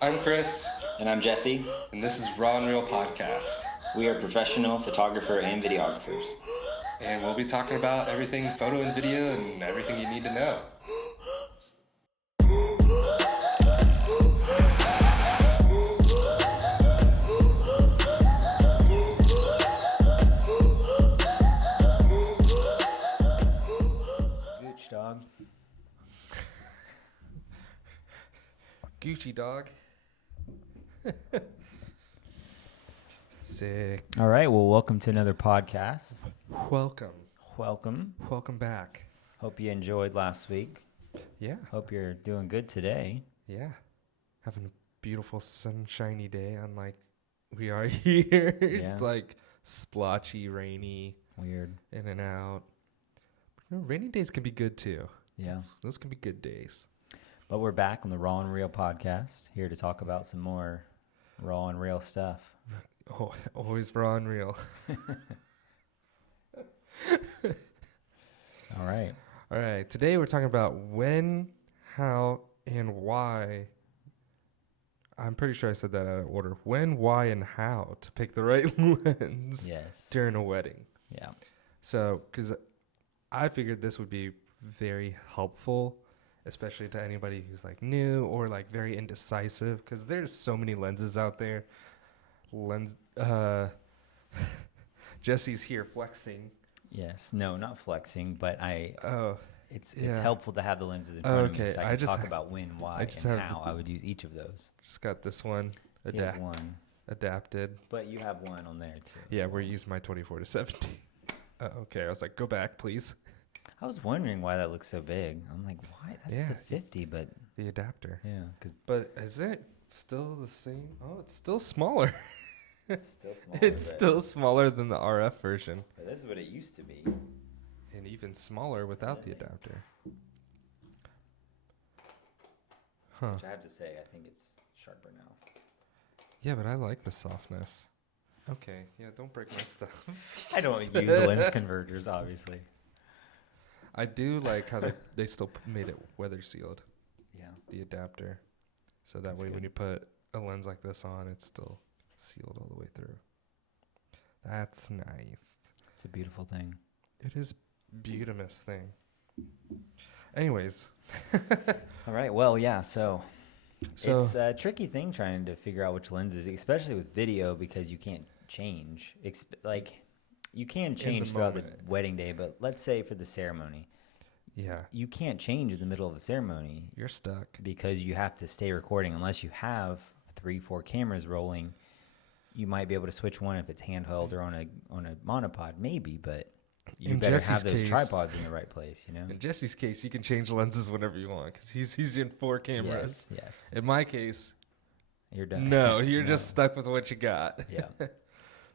I'm Chris, And I'm Jesse. and this is Raw and Real Podcast. We are professional photographer and videographers. And we'll be talking about everything photo and video and everything you need to know. Gooch dog. Gucci dog. Sick. All right, well, welcome to another podcast. Welcome. Welcome back. Hope you enjoyed last week. Yeah. Hope you're doing good today. Yeah. Having a beautiful sunshiny day, unlike we are here. Yeah. It's like splotchy, rainy, Weird. in and out. But, rainy days can be good too. Yeah. Those can be good days. But we're back on the Raw and Real podcast, here to talk about some more raw and real stuff. Oh, always raw and real. All right. All right. Today we're talking about when, how, and why. I'm pretty sure I said that out of order. When, why, and how to pick the right lens Yes. during a wedding. Yeah. So, because I figured this would be very helpful, especially to anybody who's like new or like very indecisive, because there's so many lenses out there. Jesse's here flexing. Yes. No, not flexing, but Oh, it's yeah. helpful to have the lenses in front of me Okay, so I I can just talk ha- about when, why, I just and have how I would use each of those. just got this one He has one, adapted. but you have one on there too. Yeah, we're using my 24 to 70. Okay, I was like, go back, please. I was wondering why that looks so big. I'm like, why? That's Yeah. the 50, but The adapter. yeah, because But is it still the same? Oh, it's still smaller. it's still small. It's still smaller than the RF version. But this is what it used to be. And even smaller without the adapter. Huh. Which I have to say, I think it's sharper now. Yeah, but I like the softness. Okay, yeah, don't break my stuff. I don't use lens converters, obviously. I do like how they still made it weather sealed, Yeah. the adapter. So that That's way when good. you put a lens like this on, it's still sealed all the way through. That's nice. It's a beautiful thing. It is beautimous thing. Anyways. All right. Well, yeah. So So it's a tricky thing trying to figure out which lenses, especially with video, because you can't change. You can change throughout the moment. wedding day, but let's say for the ceremony, yeah, you can't change in the middle of the ceremony you're stuck. because you have to stay recording unless you have 3-4 cameras rolling. You might be able to switch one if it's handheld or on a monopod, maybe, but you In better Jesse's have those case- tripods in the right place, you know? In Jesse's case, you can change lenses whenever you want because he's using 4 cameras. Yes. In my case, You're done. no, you're No. just stuck with what you got. Yeah.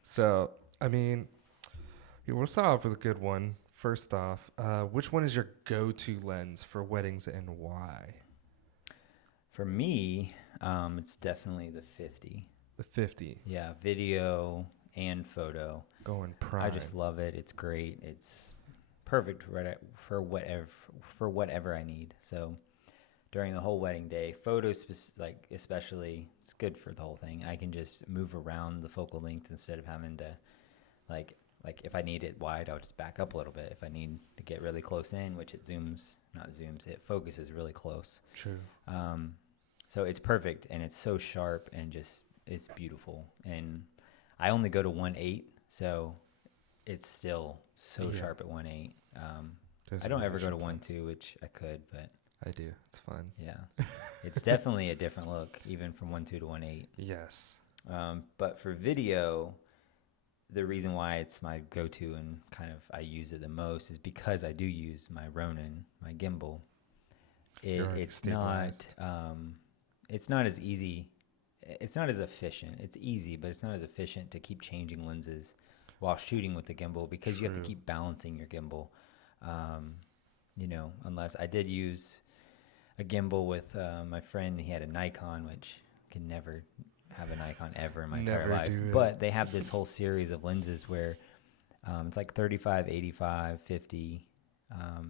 So, I mean, we'll start off with a good one. First off, which one is your go-to lens for weddings and why? For me, it's definitely the 50. The 50 Yeah, video and photo. going prime. I just love it. It's great. It's perfect for whatever I need. So during the whole wedding day, photos especially, it's good for the whole thing. I can just move around the focal length instead of having to like if I need it wide, I'll just back up a little bit. If I need to get really close in, which it it focuses really close. True. So it's perfect and it's so sharp and just it's beautiful. And I only go to 1.8, so it's still so Yeah. sharp at 1.8. There's I don't a ever go to measure 1.2, which I could, but I do. It's fun. yeah, it's definitely a different look, even from 1.2 to 1.8. Yes. But for video, the reason why it's my go-to and kind of I use it the most is because I do use my Ronin, my gimbal. You're already It's stabilized. it's not as easy. It's not as efficient. It's easy, but it's not as efficient to keep changing lenses while shooting with the gimbal because you have to True. keep balancing your gimbal. Unless I did use a gimbal with my friend. He had a Nikon, which can never have a Nikon ever in my entire Never life. do it. But they have this whole series of lenses where it's like 35, 85, 50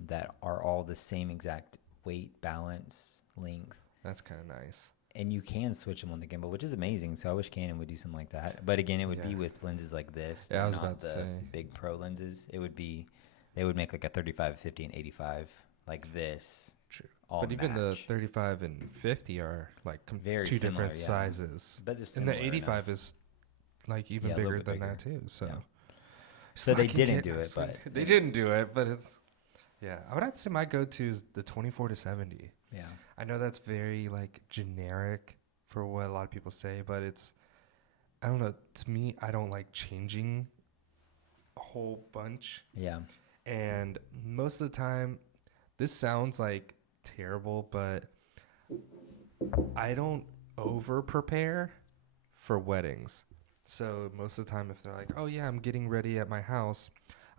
that are all the same exact weight, balance, length. That's kind of nice. and you can switch them on the gimbal, which is amazing. So I wish Canon would do something like that. But again, it would be Yeah. with lenses like this. Yeah, I was not about to the say. big pro lenses. It would be, they would make like a 35, 50, and 85 like this. True. All But even the match. 35 and 50 are like Very two similar, different yeah. sizes. But they're And similar the 85 enough. is like even Yeah, a little bigger bit than bigger. that too. So, Yeah. So they I can didn't get- do it, so but they didn't do it, but it's yeah. I would have to say my go-to is the 24 to 70. yeah. I know that's very like generic for what a lot of people say, but it's I don't know. To me, I don't like changing a whole bunch, Yeah. and most of the time, this sounds like terrible, but I don't over prepare for weddings. So most of the time, if they're like, "Oh yeah, I'm getting ready at my house,"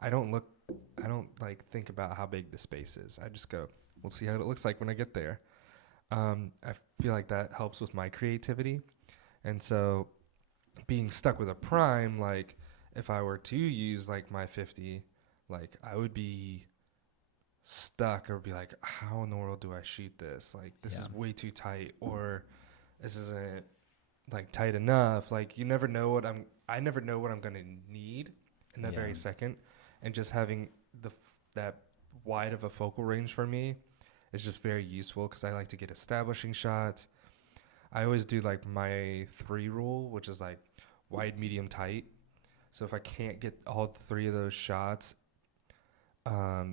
I don't like think about how big the space is. I just go, "We'll see how it looks like when I get there." I feel like that helps with my creativity, and so being stuck with a prime, like if I were to use like my 50, like I would be stuck or be like, "How in the world do I shoot this? Like this is Yeah. way too tight, or this isn't like tight enough." Like I never know what I'm gonna need in that Yeah. very second, and just having that wide of a focal range for me is just very useful because I like to get establishing shots. I always do like my 3 rule, which is like wide, medium, tight. So if I can't get all 3 of those shots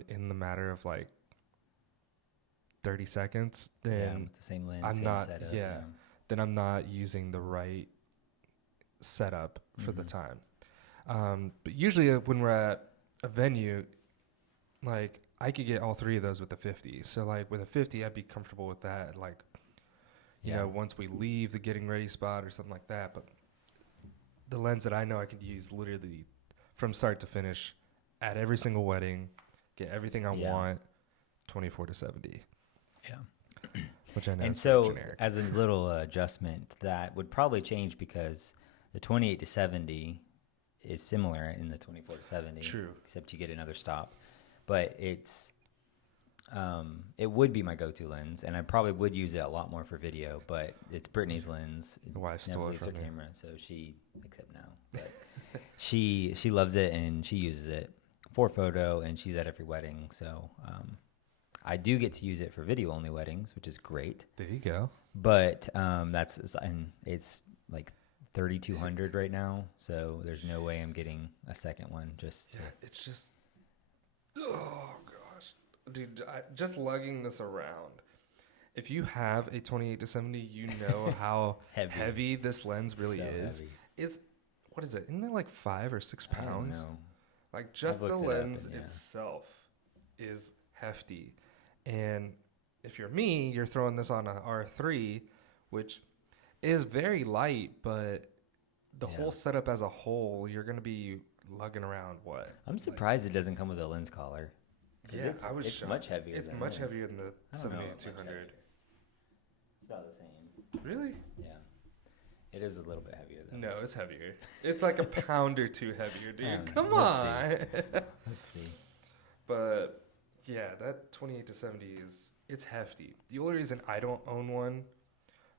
in the matter of like 30 seconds, Yeah. then With the same lens, I'm same not- setup. yeah. then I'm not using the right setup for the Mhm. time. But usually when we're at a venue, like I could get all 3 of those with the 50. So like with a 50, I'd be comfortable with that. Like, you Yeah. know, once we leave the getting ready spot or something like that. But the lens that I know I could use literally from start to finish at every single wedding, get everything I Yeah. want, 24 to 70, Yeah. which I know And is very so, generic. as a little adjustment, that would probably change because the 28 to 70 is similar in the 24 to 70. True. Except you get another stop. But it would be my go-to lens, and I probably would use it a lot more for video. But it's Brittany's lens. The wife Never stole it leaves her from you. camera, so she, except now, but she loves it and she uses it for photo, and she's at every wedding. So I do get to use it for video only weddings, which is great. There you go. But it's like 3,200 right now, so there's no way I'm getting a second one. Just Yeah, it's just, oh gosh, dude, just lugging this around. If you have a 28 to 70, you know how Heavy. heavy this lens really so is. heavy. It's what is it? Isn't it like 5 or 6 I don't pounds? know. Like just the looked it up lens and, yeah. itself is hefty. And if you're me, you're throwing this on a R3, which is very light, but the Yeah. whole setup as a whole, you're going to be lugging around what? I'm surprised it doesn't come with a lens collar. 'Cause Yeah, it's, I was it's shocked. much heavier. It's than much this. heavier than the I don't know, 70 much to 200. heavier. It's about the same. Really? Yeah, it is a little bit heavier though. No, it's heavier. It's like a pound or 2 heavier, dude. don't know. Come Let's on. Let's see. But yeah, that 28 to 70 it's hefty. The only reason I don't own one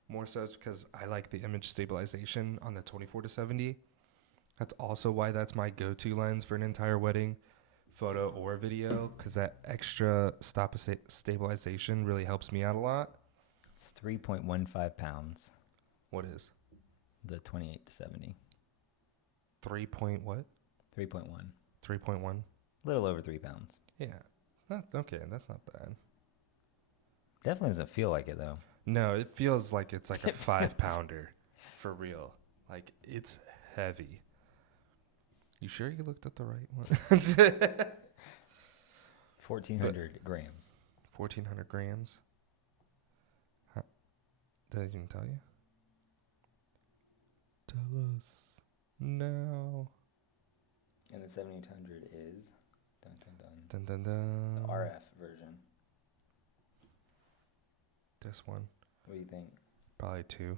more so is because I like the image stabilization on the 24 to 70. That's also why that's my go-to lens for an entire wedding, photo or video, because that extra stabilization really helps me out a lot. It's 3.15 pounds. What is? The 28 to 70. 3 point what? 3.1. 3.1? A little over 3 pounds. Yeah. Okay, that's not bad. Definitely doesn't feel like it though. No, it feels like it's like a 5-pounder for real. Like it's heavy. You sure you looked at the right one? 1,400 grams. 1,400 grams. Huh. Did I even tell you? Tell us now. And the 7,800 is dun, dun, dun, Dun dun the dun. RF version. This one. What do you think? Probably 2.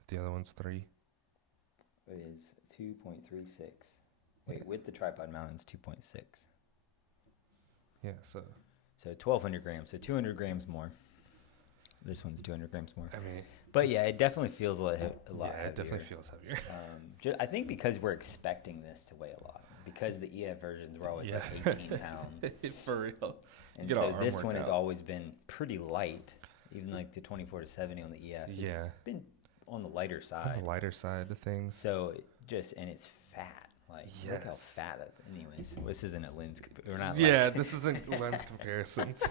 If the other one's 3. It is 2.36. Wait, with the tripod mount, it's 2.6. Yeah, so So 1,200 grams. So 200 grams more. This one's 200 grams more. I mean, But yeah, it definitely feels a lot yeah, heavier. it definitely feels heavier. I think because we're expecting this to weigh a lot. Because the EF versions were always Yeah. like 18 pounds. For real. And get so an arm this one has workout. always been pretty light. Even like the 24 to 70 on the EF has Yeah. been on the lighter On side. the lighter side of things. So and it's fat. Like, look how Yes. fat that is. Anyways, this isn't a lens. We're not Yeah, like, this isn't lens comparisons.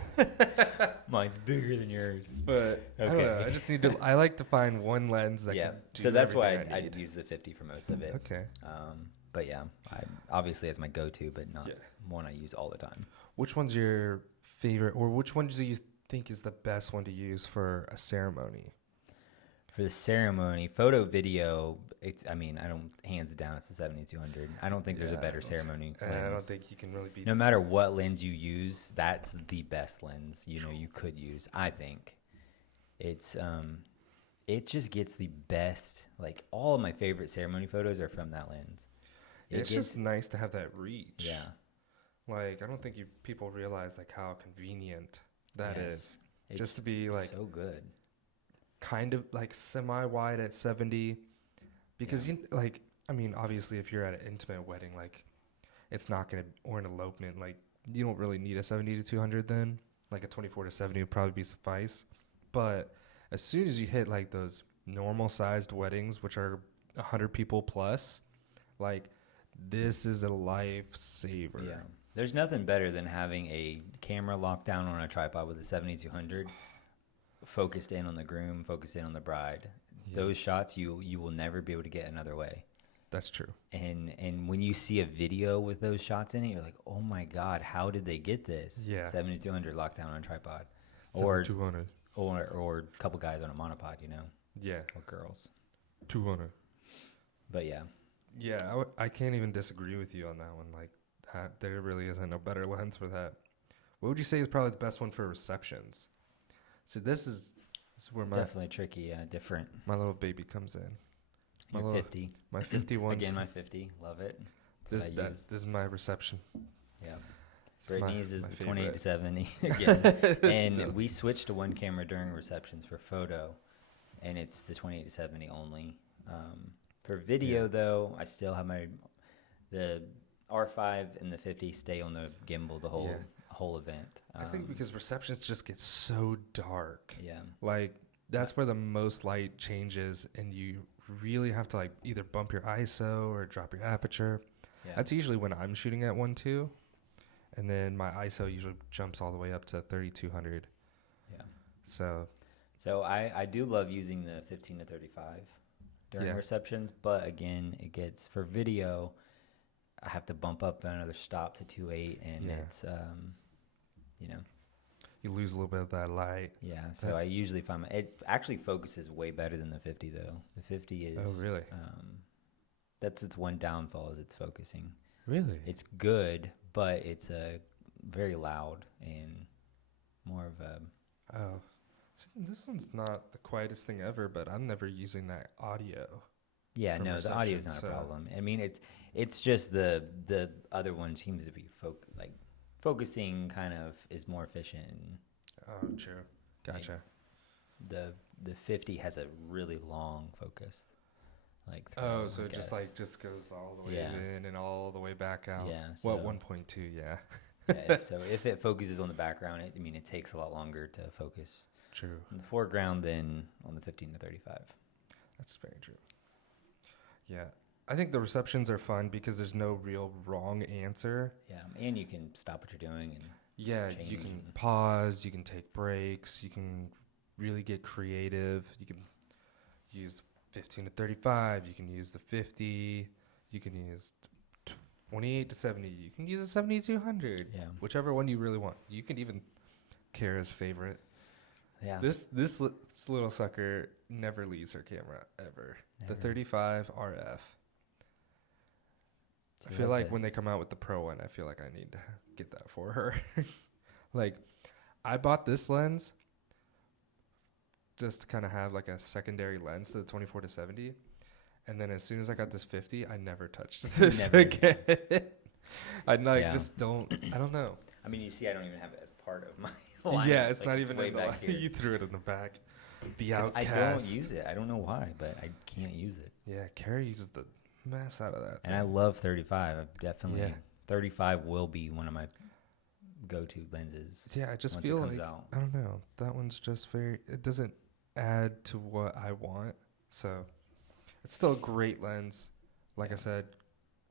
mine's bigger than yours. But I don't know. Okay. I just need to. I like to find one lens that Yeah. can do So that's why everything I I need. use the 50 for most of it. Okay. But yeah, obviously it's my go-to, but not Yeah. one I use all the time. Which one's your favorite, or which one do you think is the best one to use for a ceremony? For the ceremony, photo, video, hands down, it's the 7200. I don't think there's a Yeah, I better don't- ceremony And I don't lens. think you can really beat. No matter what lens you use, that's the best lens you could use. I think it's it just gets the best. Like, all of my favorite ceremony photos are from that lens. It's just nice to have that reach. yeah. Like, I don't think people realize like how convenient that is. Yes. Just to be like so good. kind of like semi-wide at 70, because obviously if you're at an intimate wedding, like it's not gonna, or an elopement, like you don't really need a 70 to 200 then. Like a 24 to 70 would probably be suffice. But as soon as you hit like those normal sized weddings, which are 100 people plus, like this is a lifesaver. Yeah. There's nothing better than having a camera locked down on a tripod with a 7200 focused in on the groom, focused in on the bride. Yeah. Those shots you will never be able to get another way. That's true. And when you see a video with those shots in it, you're like, oh my God, how did they get this? Yeah. 7200 locked down on a tripod. Or 200. or a couple guys on a monopod, Yeah. or girls. 200. But yeah. Yeah, I can't even disagree with you on that one. Like, there really isn't a better lens for that. What would you say is probably the best one for receptions? So this is where Definitely tricky, different. my little baby comes in. My You're little- 50. My 51. Again, my 50. Love it. this, That's what I use. this is my reception. Yeah. It's my- Brittany's is my the 28 to favorite. 70 again. and Still. we switched to one camera during receptions for photo, and it's the 28 to 70 only. For video, Yeah. though, I still have the R5 and the 50 stay on the gimbal the whole event. I think because receptions just get so dark. yeah, Like, that's where the most light changes, and you really have to like either bump your ISO or drop your aperture. yeah, That's usually when I'm shooting at 1.2, and then my ISO usually jumps all the way up to 3200. yeah. So So I do love using the 15 to 35 during Yeah. receptions, but again, it gets for video. I have to bump up another stop to 2.8, and Yeah. it's you lose a little bit of that light. yeah. So That- I usually find it actually focuses way better than the 50 though. The 50 is Oh, really? That's its one downfall is its focusing. Really? It's good, but it's very loud and more of a Oh. So this one's not the quietest thing ever, but I'm never using that audio. yeah. For No, the audio is reception, not so- a problem. I mean, it's just the other one seems to be focusing kind of is more efficient. And Oh, true. Gotcha. the 50 has a really long focus. Like Oh, through, so I it just guess. like just goes all the way Yeah. in and all the way back out. Yeah, Well, so- 1.2, yeah. Yeah, so if it focuses on the background, it takes a lot longer to focus True. in the foreground than on the 15 to 35. That's very true. Yeah. I think the receptions are fun because there's no real wrong answer. Yeah, and you can stop what you're doing and Yeah, you change can and- pause, you can take breaks, you can really get creative. You can use 15 to 35, you can use the 50, you can use 28 to 70, you can use a 7200. yeah, Whichever one you really want. You can even Kara's favorite. yeah. This little sucker never leaves her camera ever. The Never. 35 RF. I She feel loves like it. when they come out with the Pro one, I feel like I need to get that for her. Like, I bought this lens just to kind of have like a secondary lens to the 24 to 70. And then as soon as I got this 50, I never touched this Never. again. I like Yeah. just don't, I don't know. I mean, you see, I don't even have it as part of my Yeah, it's Like, not even way in the back here. You threw it in the back. The 'Cause I outcast. don't use it. I don't know why, but I can't use it. Yeah, Carrie uses the mess out of that And I thing. love 35. I've definitely Yeah. 35 will be one of my go-to lenses Yeah, I just once it feel comes like out. I don't know. That one's just very. It doesn't add to what I want. So it's still a great lens. Like I Yeah. said,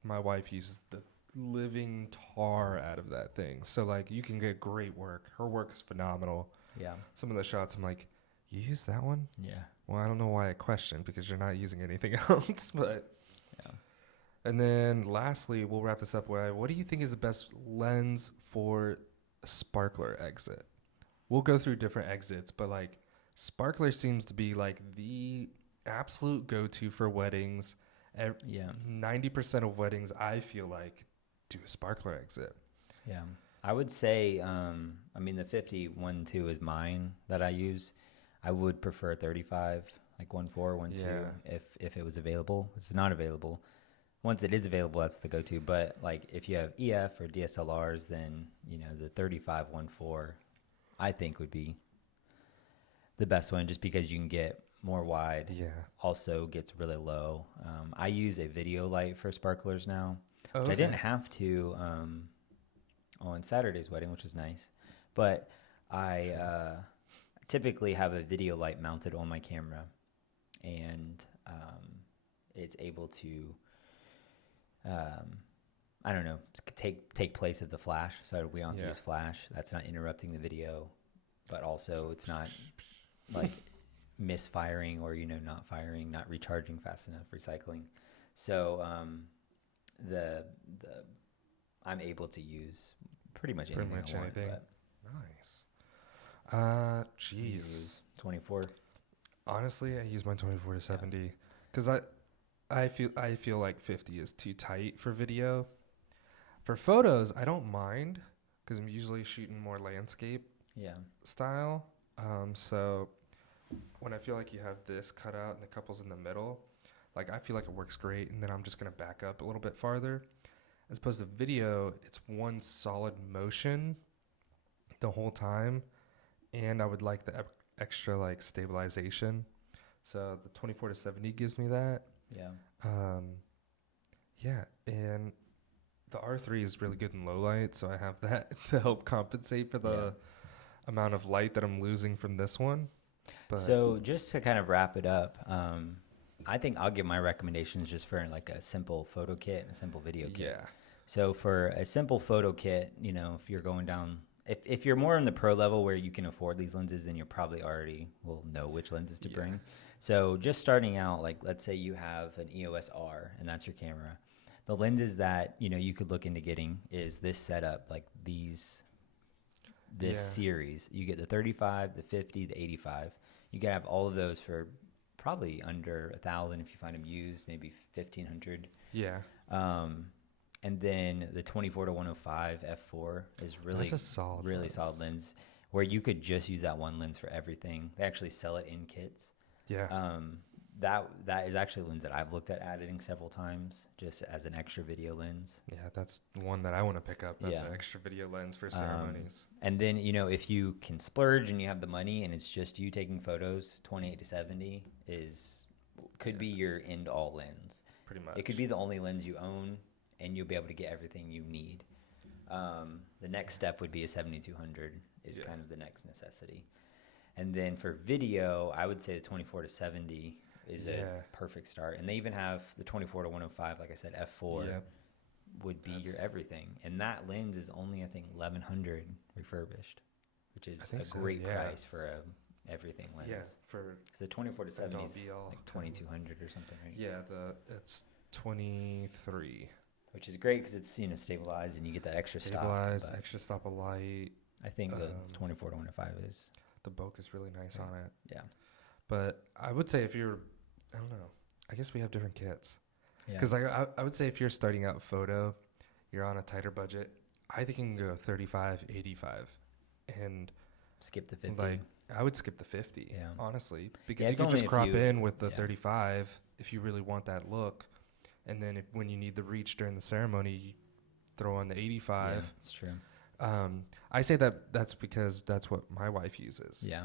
my wife uses the living tar out of that thing. So like you can get great work. Her work is phenomenal. Yeah. Some of the shots, I'm like, you use that one? Yeah. Well, I don't know why I question because you're not using anything else. But Yeah. and then lastly, we'll wrap this up with what do you think is the best lens for a sparkler exit? We'll go through different exits, but like sparkler seems to be like the absolute go-to for weddings. Yeah. 90% of weddings, I feel like, do a sparkler exit. Yeah. I would say, I mean, the 51 2 is mine that I use. I would prefer 35, like 1.4, 1.2, Yeah. if it was available. It's not available. Once it is available, that's the go-to. But like if you have EF or DSLRs, then the 35 1.4, I think would be the best one, just because you can get more wide. Yeah. Also gets really low. I use a video light for sparklers now, which Okay. I didn't have to on Saturday's wedding, which was nice. But I typically have a video light mounted on my camera, and it's able to, I don't know, take place of the flash. So we don't have to Yeah. use flash. That's not interrupting the video, but also it's not like misfiring or not firing, not recharging fast enough, recycling. So the I'm able to use pretty much anything I want. But Nice. you Jeez. use 24. Honestly, I use my 24 to 70 because I feel like 50 is too tight for video. For photos, I don't mind because I'm usually shooting more landscape Yeah. style. So when I feel like you have this cut out and the couple's in the middle, like I feel like it works great, and then I'm just gonna back up a little bit farther. As opposed to video, it's one solid motion the whole time, and I would like the extra like stabilization. So the 24 to 70 gives me that. Yeah. Yeah, and the R3 is really good in low light, so I have that to help compensate for the amount of light that I'm losing from this one. But So just to kind of wrap it up, I think I'll give my recommendations just for like a simple photo kit and a simple video kit. yeah, So for a simple photo kit, if you're going down, if you're more in the pro level where you can afford these lenses, then you probably already will know which lenses to bring. So just starting out, like let's say you have an EOS R and that's your camera. The lenses that you could look into getting is this setup, like this series. You get the 35, the 50, the 85. You can have all of those for probably under $1,000 if you find them used, maybe $1,500. yeah, And then the 24 to 105 f4 is really that's a solid, really lens. solid lens, where you could just use that one lens for everything. They actually sell it in kits. Yeah, That is actually a lens that I've looked at editing several times, just as an extra video lens. yeah, that's one that I want to pick up as Yeah. an extra video lens for ceremonies. And then if you can splurge and you have the money and it's just you taking photos, 28 to 70 could be your end all lens. Pretty much. It could be the only lens you own, and you'll be able to get everything you need. The next step would be a 7200 is kind of the next necessity. And then for video, I would say the 24 to 70 is a perfect start. And they even have the 24 to 105, like I said, f4 would be your everything. And that lens is only, I think, 1100 refurbished, which is a great price for a everything lens. Yeah, for So 24 to 70 is be all like 2200 or something, right? yeah, it's 23. Which is great because it's stabilized and you get that extra Stabilized, stop. extra stop of light. I think the 24 to 105 is The bokeh is really nice on it. yeah. But I would say if you're, I don't know, I guess we have different kits. Yeah. Because I would say if you're starting out photo, you're on a tighter budget, I think you can go 35, 85. And skip the 50. like, I would skip the 50, Yeah. honestly. Because Yeah, you it's can only just if crop you- in with the yeah. 35 if you really want that look. And then when you need the reach during the ceremony, you throw on the 85. Yeah, it's true. I say that's because that's what my wife uses. Yeah.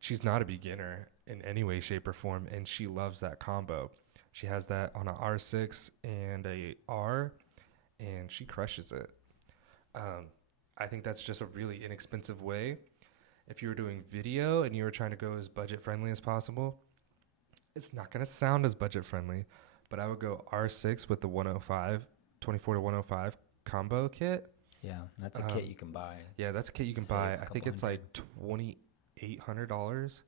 She's not a beginner in any way, shape, or form, and she loves that combo. She has that on a R6 and a R, and she crushes it. I think that's just a really inexpensive way. If you were doing video and you were trying to go as budget friendly as possible, it's not going to sound as budget friendly, but I would go R6 with the 105, 24 to 105 combo kit. Yeah, that's a kit you can buy. Yeah, that's a kit you can Save buy. a I think couple it's like $2,800,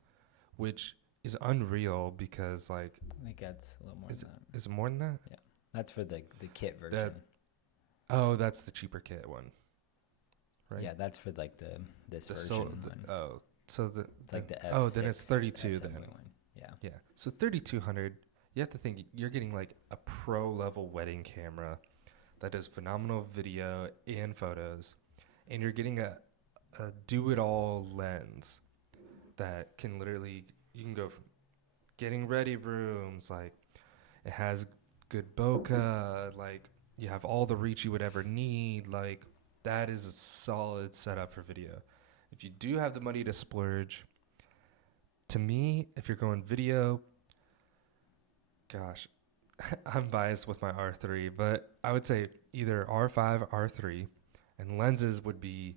which is unreal because like I think that's a little more is than that. is it more than that? Yeah, that's for the kit version. Oh, that's the cheaper kit one, right? Yeah, that's for like this The version. one. So the It's like the F6. oh, then it's 32 F7 then. one. Yeah. Yeah. So 3,200. You have to think you're getting like a pro level wedding camera that does phenomenal video and photos, and you're getting a do it all lens that can literally you can go from getting ready rooms, like it has good bokeh, like you have all the reach you would ever need, like that is a solid setup for video. If you do have the money to splurge, to me, if you're going video, gosh, I'm biased with my R3, but I would say either R5, R3, and lenses would be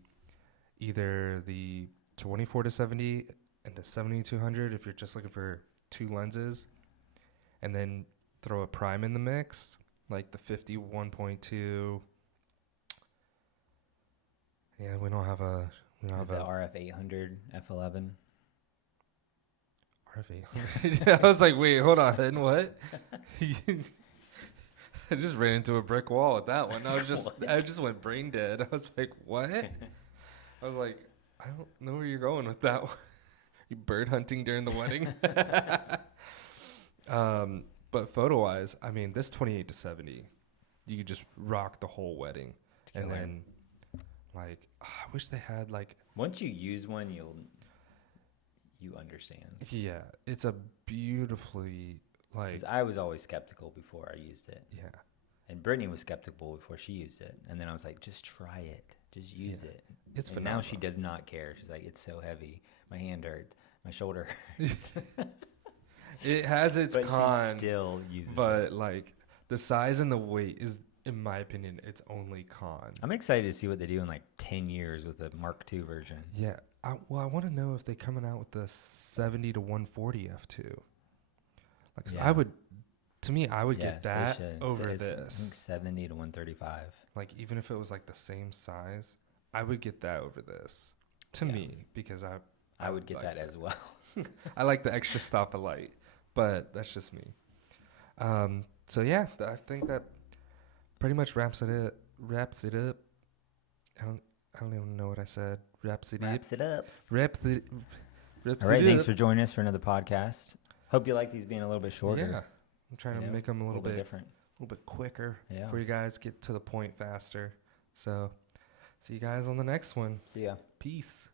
either the 24 to 70 and the 70-200 if you're just looking for two lenses, and then throw a prime in the mix, like the 50 1.2. Yeah, we don't have The RF 800 F11. RF800. I was like, wait, hold on, what? I just ran into a brick wall with that one. I just went brain dead. I was like, what? I was like, I don't know where you're going with that one. You bird hunting during the wedding? But photo wise, I mean, this 28 to 70, you could just rock the whole wedding. And then, like, I wish they had like. Once you use one, you understand. Yeah, it's a beautifully like. Because I was always skeptical before I used it. Yeah. And Brittany was skeptical before she used it. And then I was like, just try it. Just use it. It's and phenomenal. now she does not care. She's like, it's so heavy. My hand hurts. My shoulder hurts. It has its but con. she still uses it. But like the size and the weight is, in my opinion, its only con. I'm excited to see what they do in like 10 years with the Mark II version. Yeah. I want to know if they're coming out with the 70 to 140 f2. Like, 'cause Yeah. I would get Yes, they that should. over It's, I think this. 70 to 135. Like, even if it was like the same size, I would get that over this. To Yeah. me, because I would get like that as well. I like the extra stop of light, but that's just me. So yeah, I think that pretty much wraps it up. I don't even know what I said. Wraps it up. Wraps it Rips All right, it thanks up. for joining us for another podcast. Hope you like these being a little bit shorter. Yeah, I'm trying to make them a It's little bit different. quicker Yeah. for you guys. Get to the point faster. So, see you guys on the next one. See ya. Peace.